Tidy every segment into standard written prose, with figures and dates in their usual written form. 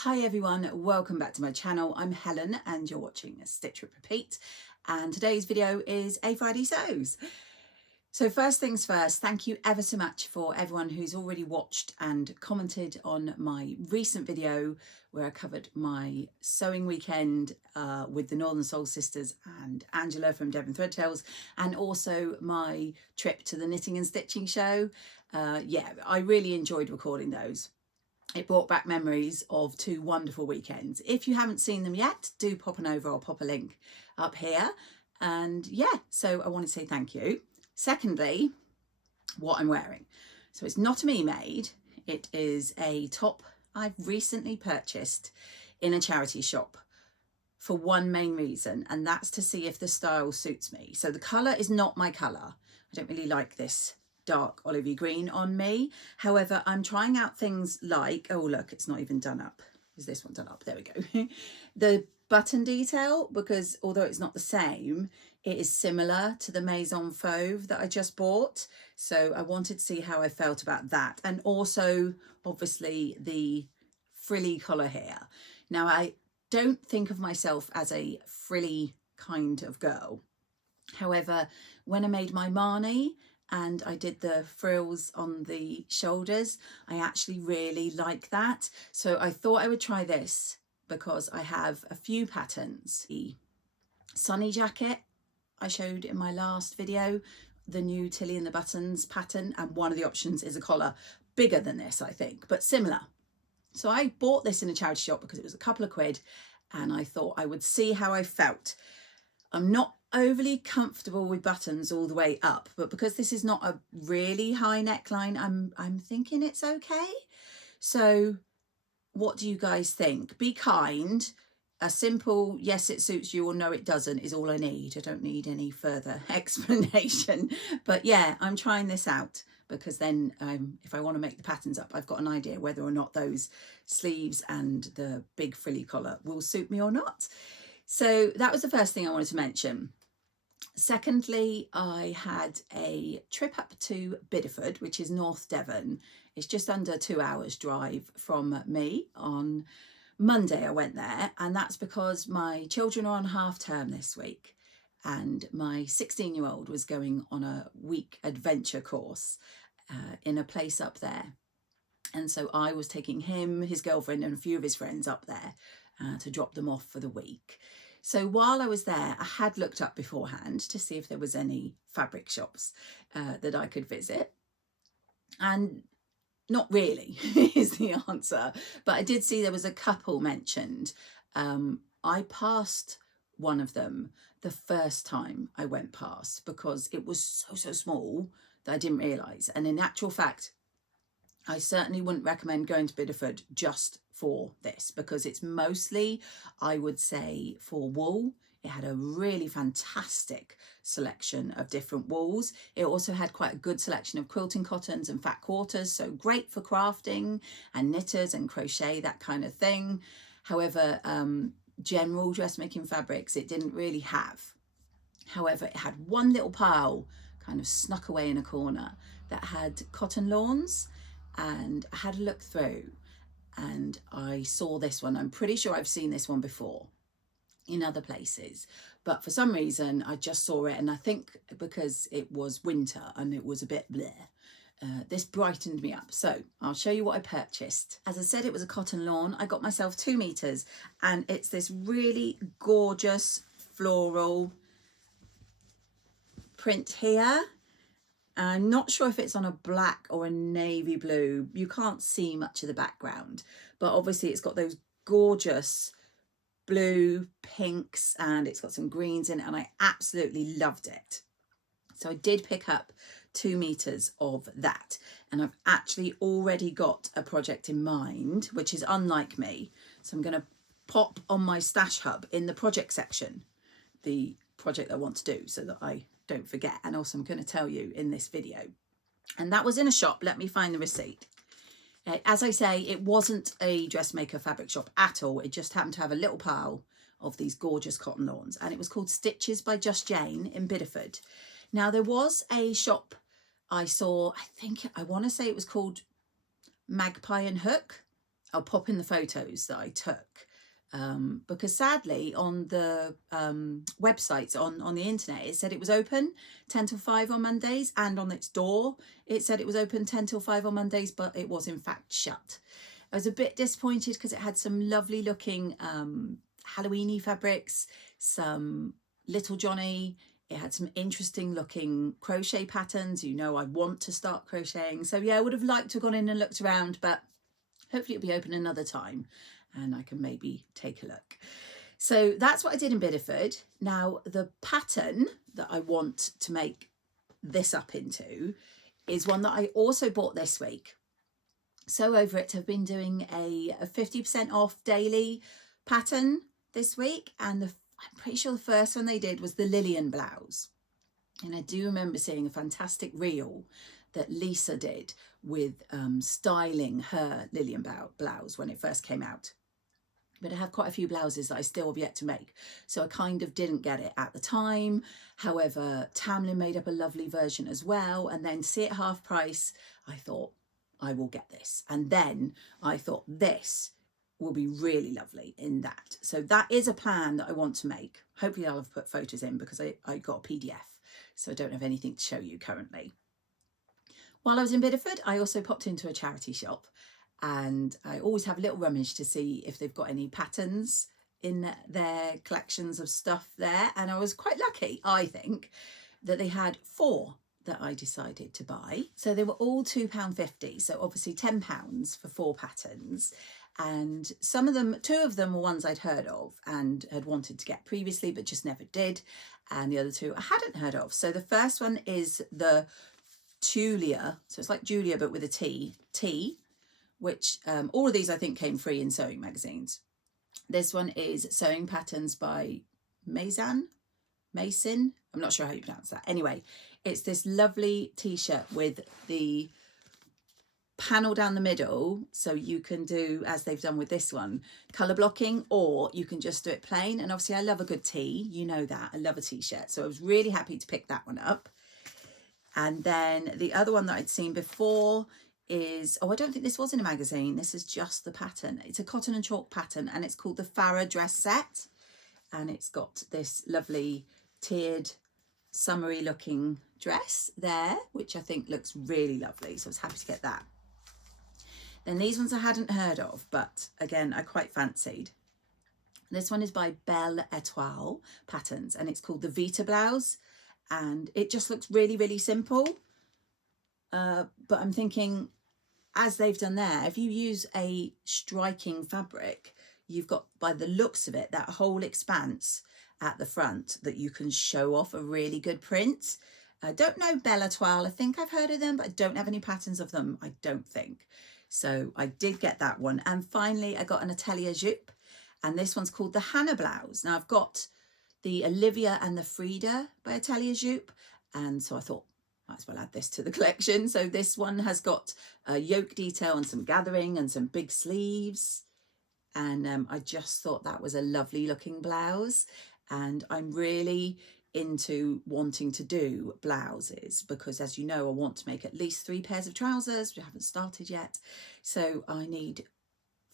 Hi everyone, welcome back to my channel. I'm Helen and you're watching Stitch Rip Repeat, and today's video is a Friday Sews. So first things first, thank you ever so much for everyone who's already watched and commented on my recent video where I covered my sewing weekend with the Northern Soul Sisters and Angela from Devon Threadtails, and also my trip to the Knitting and Stitching show. Yeah, I really enjoyed recording those. It brought back memories of two wonderful weekends. If you haven't seen them yet, do pop on over. I'll pop a link up here. And yeah, so I want to say thank you. Secondly, what I'm wearing. So it's not a me made. It is a top I've recently purchased in a charity shop for one main reason, and that's to see if the style suits me. So the colour is not my colour. I don't really like this dark olivey green on me. However, I'm trying out things like, oh look, it's not even done up. Is this one done up? There we go. The button detail, because although it's not the same, it is similar to the Maison Fauve that I just bought. So I wanted to see how I felt about that. And also, obviously, the frilly collar here. Now, I don't think of myself as a frilly kind of girl. However, when I made my Marnie, and I did the frills on the shoulders, I actually really like that. So I thought I would try this because I have a few patterns. The sunny jacket I showed in my last video, the new Tilly and the Buttons pattern, and one of the options is a collar bigger than this, I think, but similar. So I bought this in a charity shop because it was a couple of quid and I thought I would see how I felt. I'm not overly comfortable with buttons all the way up, but because this is not a really high neckline, I'm thinking it's okay. So what do you guys think? Be kind. A simple yes it suits you or no it doesn't is all I need. I don't need any further explanation. But yeah, I'm trying this out because then if I want to make the patterns up, I've got an idea whether or not those sleeves and the big frilly collar will suit me or not. So that was the first thing I wanted to mention. Secondly, I had a trip up to Bideford, which is North Devon. It's just under 2 hours drive from me. On Monday I went there, and that's because my children are on half term this week and my 16-year-old was going on a week adventure course in a place up there. And so I was taking him, his girlfriend and a few of his friends up there to drop them off for the week. So while I was there, I had looked up beforehand to see if there was any fabric shops that I could visit. And not really is the answer, but I did see there was a couple mentioned. I passed one of them the first time I went past because it was so small that I didn't realise. And in actual fact, I certainly wouldn't recommend going to Bideford just for this because it's mostly, I would say, for wool. It had a really fantastic selection of different wools. It also had quite a good selection of quilting cottons and fat quarters, so great for crafting and knitters and crochet, that kind of thing. However, general dressmaking fabrics it didn't really have. However, it had one little pile kind of snuck away in a corner that had cotton lawns, and I had a look through and I saw this one. I'm pretty sure I've seen this one before in other places, but for some reason I just saw it, and I think because it was winter and it was a bit bleh, this brightened me up. So I'll show you what I purchased. As I said, it was a cotton lawn. I got myself 2 meters, and it's this really gorgeous floral print here. I'm not sure if it's on a black or a navy blue. You can't see much of the background, but obviously it's got those gorgeous blue, pinks, and it's got some greens in it, and I absolutely loved it. So I did pick up 2 meters of that, and I've actually already got a project in mind, which is unlike me. So I'm going to pop on my stash hub in the project section the project I want to do so that I don't forget, and also I'm going to tell you in this video. And that was in a shop. Let me find the receipt. As I say, it wasn't a dressmaker fabric shop at all. It just happened to have a little pile of these gorgeous cotton lawns, and it was called Stitches by Just Jane in Bideford. Now there was a shop I saw, I want to say it was called Magpie and Hook, I'll pop in the photos that I took. Because sadly on the websites on the internet, it said it was open 10 till 5 on Mondays, and on its door it said it was open 10 till 5 on Mondays, but it was in fact shut. I was a bit disappointed because it had some lovely looking Halloween-y fabrics, some Little Johnny. It had some interesting looking crochet patterns. You know, I want to start crocheting. So yeah, I would have liked to have gone in and looked around, but hopefully it'll be open another time and I can maybe take a look. So that's what I did in Bideford. Now the pattern that I want to make this up into is one that I also bought this week. So over it, have been doing a 50% off daily pattern this week, and I'm pretty sure the first one they did was the Lillian blouse. And I do remember seeing a fantastic reel that Lisa did with styling her Lillian blouse when it first came out. But I have quite a few blouses that I still have yet to make, so I kind of didn't get it at the time. However, Tamlin made up a lovely version as well, and then to see it half price, I thought I will get this. And then I thought this will be really lovely in that. So that is a plan that I want to make. Hopefully I'll have put photos in because I got a PDF, so I don't have anything to show you currently. While I was in Bideford, I also popped into a charity shop, and I always have a little rummage to see if they've got any patterns in their collections of stuff there. And I was quite lucky, I think, that they had 4 that I decided to buy. So they were all £2.50. So obviously £10 for 4 patterns. And some of them, 2 of them were ones I'd heard of and had wanted to get previously, but just never did. And the other 2 I hadn't heard of. So the first one is the Tulia. So it's like Julia, but with a T, which all of these I think came free in sewing magazines. This one is Sewing Patterns by Mason. I'm not sure how you pronounce that. Anyway, it's this lovely t-shirt with the panel down the middle, so you can do, as they've done with this one, colour blocking, or you can just do it plain. And obviously I love a good tee, you know that. I love a t-shirt, so I was really happy to pick that one up. And then the other one that I'd seen before is, I don't think this was in a magazine, this is just the pattern. It's a cotton and chalk pattern, and it's called the Farrah dress set, and it's got this lovely tiered summery looking dress there, which I think looks really lovely, so I was happy to get that. Then these ones I hadn't heard of, but again I quite fancied. This one is by Bel Etoile Patterns, and it's called the Vita blouse, and it just looks really, really simple. But I'm thinking, as they've done there, if you use a striking fabric, you've got, by the looks of it, that whole expanse at the front that you can show off a really good print. I don't know Bel Etoile, I think I've heard of them, but I don't have any patterns of them, I don't think. So I did get that one. And finally I got an Atelier Jupe, and this one's called the Hannah blouse. Now I've got the Olivia and the Frida by Atelier Jupe, and so I thought might as well add this to the collection. So this one has got a yoke detail and some gathering and some big sleeves, and I just thought that was a lovely looking blouse. And I'm really into wanting to do blouses because, as you know, I want to make at least 3 pairs of trousers, which I haven't started yet, so I need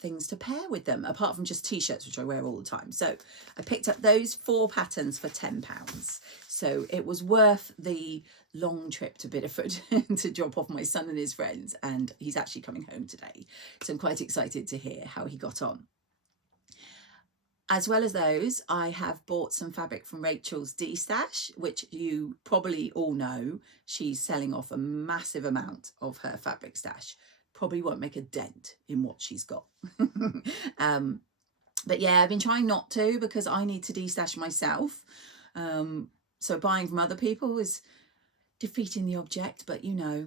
things to pair with them apart from just t-shirts, which I wear all the time. So I picked up those 4 patterns for £10, so it was worth the long trip to Bideford to drop off my son and his friends, and he's actually coming home today, so I'm quite excited to hear how he got on. As well as those, I have bought some fabric from Rachel's D-Stash, which you probably all know. She's selling off a massive amount of her fabric stash. Probably won't make a dent in what she's got. But yeah, I've been trying not to because I need to de-stash myself. So buying from other people is defeating the object, but you know,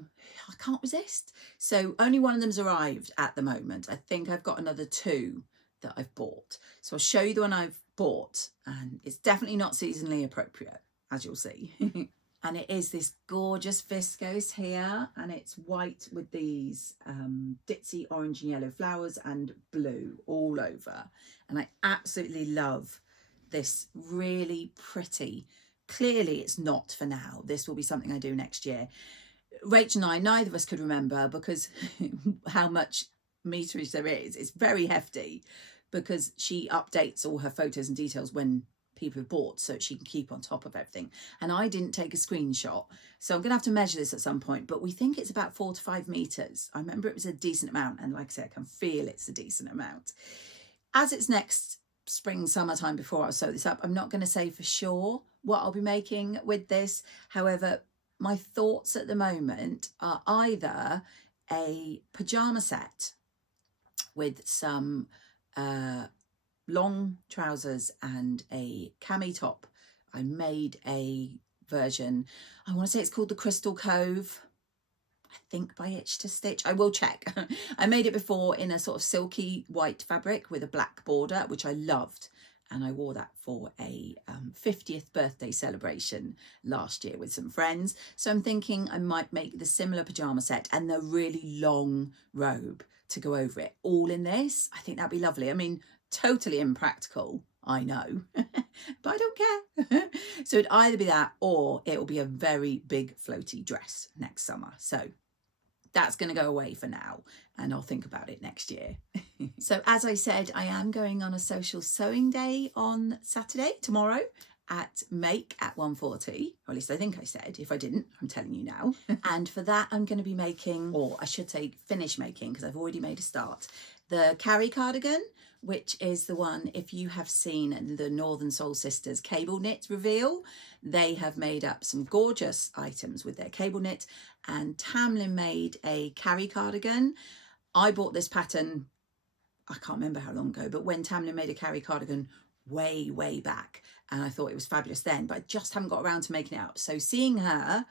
I can't resist. So only one of them's arrived at the moment. I think I've got another 2 that I've bought. So I'll show you the one I've bought, and it's definitely not seasonally appropriate, as you'll see. And it is this gorgeous viscose here, and it's white with these ditzy orange and yellow flowers and blue all over. And I absolutely love this really pretty, clearly it's not for now, this will be something I do next year. Rachel and I, neither of us could remember because how much meterage there is. It's very hefty because she updates all her photos and details when people have bought, so she can keep on top of everything. And I didn't take a screenshot, so I'm gonna have to measure this at some point, but we think it's about 4 to 5 meters. I remember it was a decent amount, and like I said, I can feel it's a decent amount. As it's next spring, summertime before I'll sew this up, I'm not going to say for sure what I'll be making with this. However, my thoughts at the moment are either a pajama set with some long trousers and a cami top. I made a version, I want to say it's called the Crystal Cove, I think by xxstitch. I will check. I made it before in a sort of silky white fabric with a black border, which I loved. And I wore that for a 50th birthday celebration last year with some friends. So I'm thinking I might make the similar pajama set and the really long robe to go over it, all in this. I think that'd be lovely. I mean, totally impractical, I know, but I don't care. So it'd either be that or it'll be a very big floaty dress next summer. So that's going to go away for now, and I'll think about it next year. So as I said, I am going on a social sewing day on Saturday, tomorrow, at Make at 1:40, or at least I think I said. If I didn't, I'm telling you now. And for that, I'm going to be making, or I should say finish making, because I've already made a start, the carry cardigan, which is the one, if you have seen the Northern Soul Sisters cable knit reveal, they have made up some gorgeous items with their cable knit, and Tamlin made a carry cardigan. I bought this pattern, I can't remember how long ago, but when Tamlin made a carry cardigan way back, and I thought it was fabulous then, but I just haven't got around to making it up. So seeing her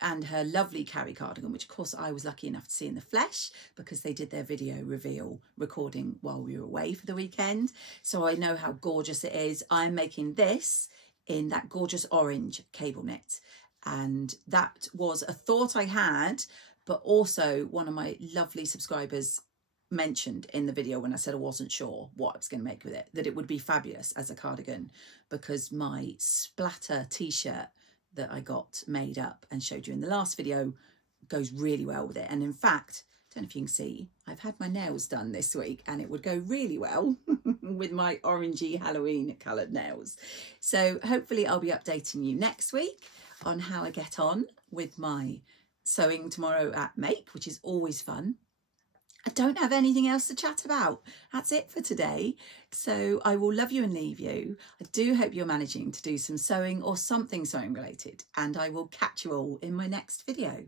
and her lovely carry cardigan, which of course I was lucky enough to see in the flesh because they did their video reveal recording while we were away for the weekend, so I know how gorgeous it is. I'm making this in that gorgeous orange cable knit, and that was a thought I had, but also one of my lovely subscribers mentioned in the video when I said I wasn't sure what I was going to make with it, that it would be fabulous as a cardigan because my splatter t-shirt that I got made up and showed you in the last video goes really well with it. And in fact, I don't know if you can see, I've had my nails done this week and it would go really well with my orangey Halloween coloured nails. So hopefully I'll be updating you next week on how I get on with my sewing tomorrow at Make, which is always fun. I don't have anything else to chat about. That's it for today. So I will love you and leave you. I do hope you're managing to do some sewing or something sewing related, and I will catch you all in my next video.